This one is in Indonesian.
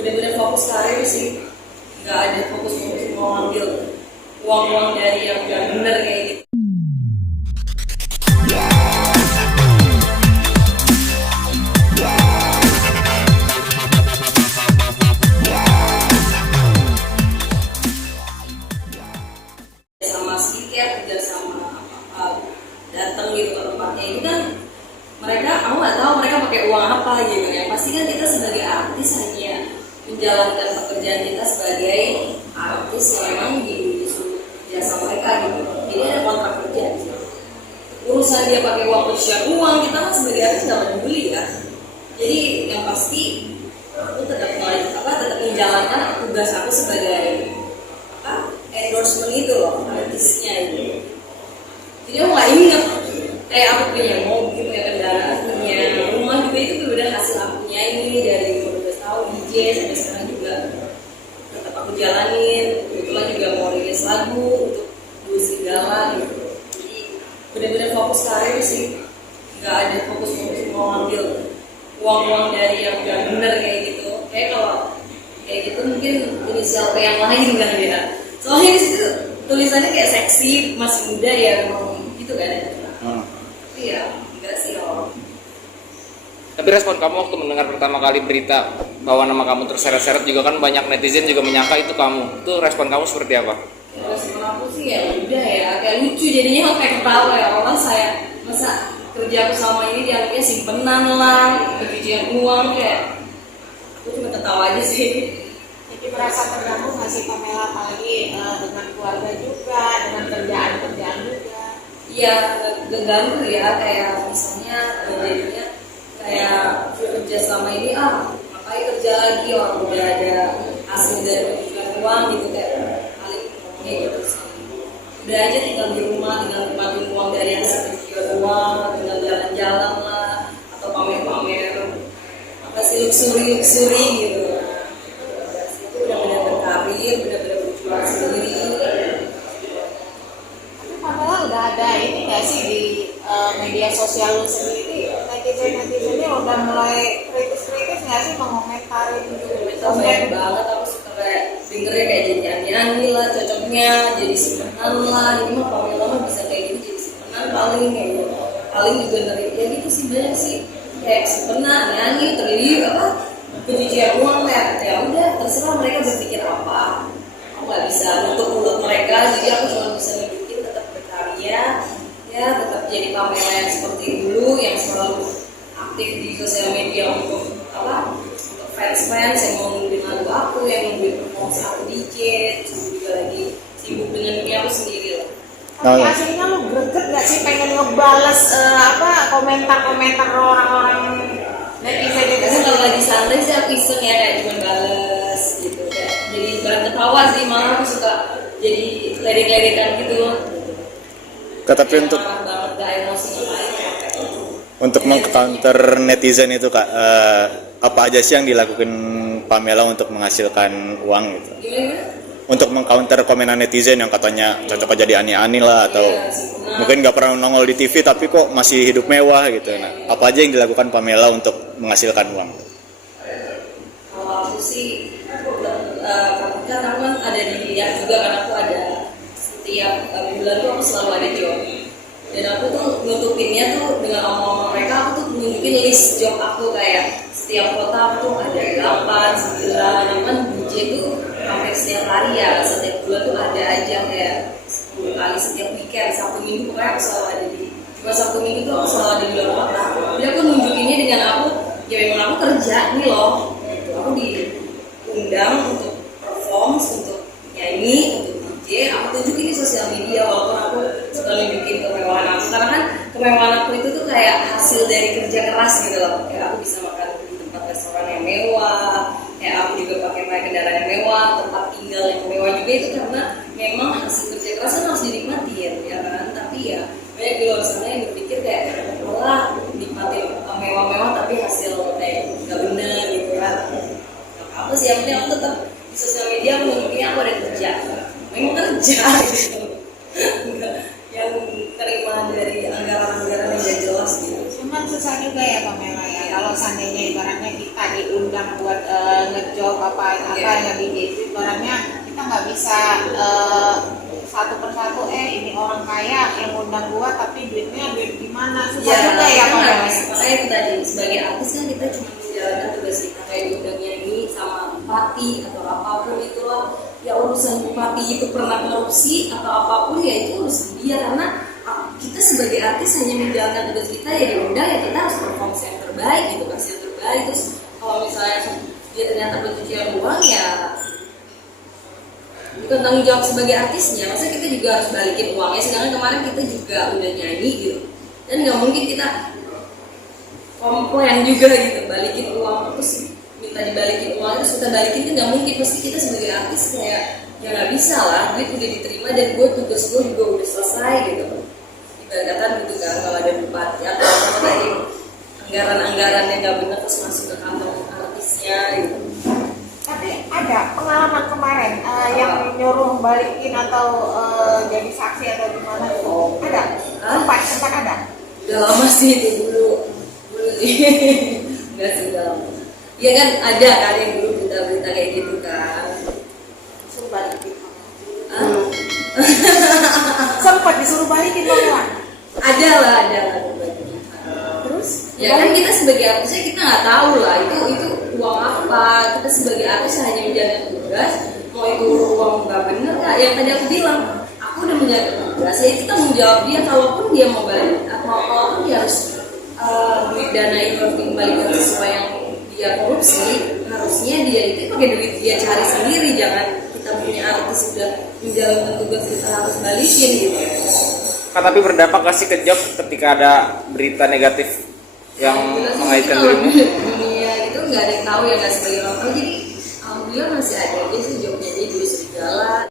benar-benar fokus karir sih, nggak ada fokus mau ambil uang-uang dari yang nggak bener kayak gitu. Sama sedikit kerja sama datang gitu ke tempatnya itu kan mereka, aku nggak tahu mereka pakai uang apa gitu ya. Pasti kan kita sebagai artis hanya menjalankan pekerjaan kita sebagai artis yang memang disuruh jasa mereka gitu. Jadi ada kontrak kerja gitu. Urusan dia pakai uang atau share uang, kita kan sebagai artis nggak peduli ya. Jadi yang pasti aku tetap menjalankan tugas aku sebagai endorsement itu loh, artisnya itu. Jadi aku nggak inget kayak aku punya mobil, punya kendaraan, punya rumah juga, itu udah hasil aku nyanyi dari 12 tahun DJ sampai sekarang juga tetap aku jalanin. Kebetulan juga mau rilis lagu untuk duit segala gitu. Jadi benar-benar fokus karir sih, nggak ada fokus mau ambil uang-uang dari yang nggak bener kayak gitu. Kayak kalau kayak gitu mungkin inisial P yang lain kan ya. Soalnya di situ tulisannya kayak seksi, masih muda ya, memang gitu kan ya. Iya, enggak sih loh. Tapi respon kamu waktu mendengar pertama kali berita bahwa nama kamu terseret-seret juga kan banyak netizen juga menyangka itu kamu. Itu respon kamu seperti apa? Ya, respon aku sih ya udah ya, kayak lucu jadinya, kayak ketawa ya. Orang saya masa kerja aku selama ini dianggapnya simpenan lah, pencucian uang, kayak aku cuma ketawa aja sih. Jadi merasa terganggu nggak sih Pamela, apalagi dengan keluarga juga, dengan kerjaan juga? Iya, ganggu ya, kayak misalnya jadinya kayak kerja selama ini ngapain kerja lagi, orang udah ada hasil dari pencucian uang gitu, kayak paling kayak gitu sih. Udah aja tinggal di rumah, tinggal nikmatin uang dari hasil pencucian uang, tinggal jalan-jalan lah, atau pamer-pamer apa sih, luxury gitu. Benar-benar berkarir, benar-benar berjuang sendiri. Tapi Pamela udah ada ini nggak sih di media sosial lu sendiri, netizen-netizennya udah mulai kritis-kritis nggak sih, mengomentarin gitu? Banyak banget, aku suka kayak dengernya kayak jadi nyanyi lah, cocoknya jadi simpenan lah. Ini mah Pamela mah bisa kayak gitu, jadi simpenan paling kayak gitu. Paling juga ngeri ya gitu sih, banyak sih kayak simpenan, nyanyi, pencucian uang ya udah terserah mereka berpikir apa. Aku nggak bisa nutup mulut mereka, jadi aku cuma bisa nunjukin tetap berkarya ya, tetap jadi Pamela yang seperti dulu, yang selalu aktif di sosial media untuk fans yang mau nungguin lagu aku, yang nungguin performance aku DJ, terus juga lagi sibuk dengan dunia aku sendiri lah. Tapi aslinya lu greget nggak sih pengen ngebales komentar-komentar orang-orang netizen itu? Kalau lagi santai sih aku iseng ya, kayak cuma bales gitu, kayak jadi bahan ketawa sih, malah aku suka jadi ledek-ledekan gitu. Tapi untuk banget, gak emosi untuk meng-counter netizen itu Kak, apa aja sih yang dilakukan Pamela untuk menghasilkan uang gitu? gimana? Untuk meng-counter komenan netizen yang katanya cocok jadi ani-ani lah, atau mungkin nggak pernah nongol di TV tapi kok masih hidup mewah gitu. Nah, apa aja yang dilakukan Pamela untuk menghasilkan uang? Kalau aku sih, kan aku kan ada di Riyadh juga, kan aku ada setiap bulan tuh aku selalu ada job. Dan aku tuh nutupinnya tuh dengan omong-omong mereka, aku tuh nunjukin list job aku, kayak setiap kota aku tuh ada 8, 9, kan DJ tuh hampir setiap hari ya, setiap bulan tuh ada aja kayak 10 kali setiap weekend, Sabtu Minggu pokoknya aku selalu ada cuma Sabtu Minggu tuh aku selalu ada di luar kota. Jadi aku nunjukinnya dengan aku, ya memang aku kerja nih loh gitu. Aku diundang untuk perform, untuk nyanyi, untuk DJ, aku tunjukin di sosial media, walaupun aku suka nunjukin kemewahan aku, karena kan kemewahan aku itu tuh kayak hasil dari kerja keras gitu loh. Kayak aku bisa makan di tempat restoran yang mewah, kayak aku juga pakai kendaraan yang mewah, tempat tinggal yang mewah juga, itu karena memang hasil kerja keras kan harus dinikmatin ya kan. Tapi ya banyak di luar sana yang berpikir kayak malah nikmatin mewah-mewah tapi hasil kayak nggak bener gitu kan. Apa sih, yang penting aku tetap di sosial media aku nunjukin aku ada kerja, memang kerja gitu. Yang terima dari anggaran-anggaran yang gak jelas gitu. Cuman susah juga ya Pamela ya, kalau seandainya ibaratnya kita diundang buat ngejob jawab apa yang di itu ibaratnya kita nggak bisa satu persatu ini orang kaya yang undang gua tapi duitnya duit gimana susah juga ya makanya itu tadi sebagai artis kan kita cuma menjalankan tugas kita kayak diundang nyanyi sama bupati atau apapun itulah ya urusan bupati itu pernah korupsi atau apapun ya itu urusan dia karena kita sebagai artis hanya menjalankan tugas kita ya diundang ya kita harus perform yang terbaik gitu kasih yang terbaik terus kalau misalnya dia ternyata pencucian uang ya bukan tanggung jawab sebagai artisnya maksudnya kita juga harus balikin uangnya sedangkan kemarin kita juga udah nyanyi gitu dan nggak mungkin kita komplain juga gitu balikin uang terus minta dibalikin uang terus kita balikin kan nggak mungkin pasti kita sebagai artis kayak ya nggak bisa lah duit udah diterima dan tugas gue juga udah selesai gitu ibaratkan gitu kan kalau ada bupati atau apa tadi anggaran yang nggak benar terus masuk ke kantong artisnya gitu. Tapi ada pengalaman kemarin yang nyuruh balikin atau jadi saksi atau gimana itu ada sempat ada udah lama sih itu dulu sih nggak sih udah lama ya kan ada kan yang dulu berita-berita kayak gitu kan suruh balikin sempat disuruh balikin bang ada lah terus ya kan kita sebagai artisnya kita nggak tahu lah itu uang apa kita sebagai artis hanya menjalankan tugas mau itu uang nggak bener nggak yang tadi aku bilang aku udah menjalankan tugas ya kita menjawab dia kalaupun dia mau balik atau kalaupun dia harus duit dana itu harus dikembalikan sesuai yang dia korupsi harusnya dia itu pakai duit dia cari sendiri jangan kita punya artis sudah menjalankan tugas kita harus balikin gitu. Tapi berdampak gak sih ke job ketika ada berita negatif yang mengaitkan dirinya? Dunia itu nggak ada yang tahu ya nggak sebagai orang tahu jadi alhamdulillah masih ada aja sih jobnya dia terus berjalan